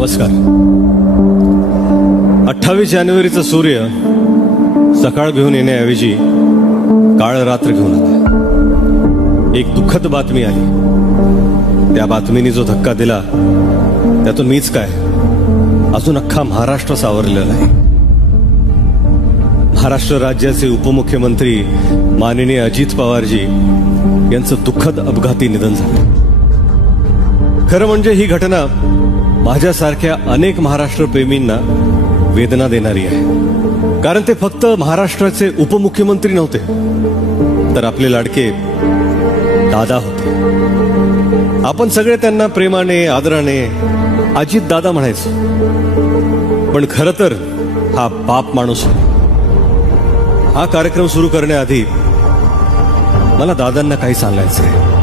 नमस्कार. 28 जानेवारीचा सूर्य सकाळ घेऊन येण्याऐवजी काळ रात्र घेऊन आला. एक दुःखद बातमी आली. त्या बातमीने जो धक्का दिला त्यातून मीच काय, अजून अख्खा महाराष्ट्र सावरलेला आहे. महाराष्ट्र राज्याचे उपमुख्यमंत्री माननीय अजित पवारजी यांचं दुःखद अपघाती निधन झालं. खरं म्हणजे ही घटना माझ्यासारख्या अनेक महाराष्ट्र प्रेमींना वेदना देणारी आहे. कारण ते फक्त महाराष्ट्राचे उपमुख्यमंत्री नव्हते, तर आपले लाडके दादा होते. आपण सगळे त्यांना प्रेमाने आदराने अजित दादा म्हणायचो. पण खरं तर हा बाप माणूस आहे. हा कार्यक्रम सुरू करण्याआधी मला दादांना काही सांगायचं आहे.